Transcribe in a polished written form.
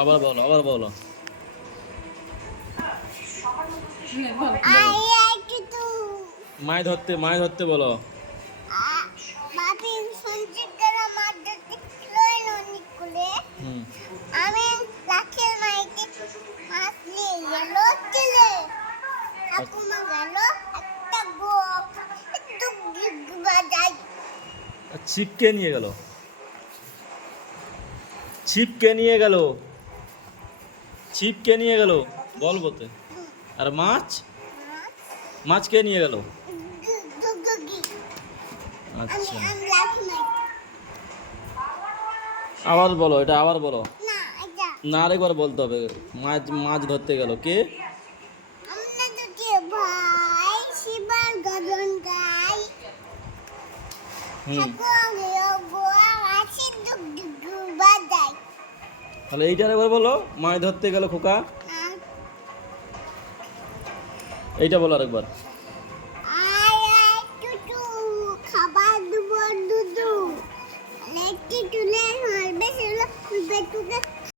আবার বলো, আবার বলো। মাছ ধরতে বলো। হুম। আমি লাখের মাইকে মাছ নিয়ে গেল চলে ঠাকুমা গেল একটা বাজাই। ছিপকে নিয়ে গেল, ছিপকে নিয়ে গেল, ছিপকে নিয়ে গেল বল বলতে। আর মাছ, মাছ কে নিয়ে গেল? আচ্ছা, আবার বলো, এটা আবার বলো। না, আরেকবার বলতে হবে। মাছ মাছ ধরতে গেল কে? হুম, তাহলে এইটা আরেকবার বলো। মাছ ধরতে গেল খোকা, এইটা বলো আরেকবার।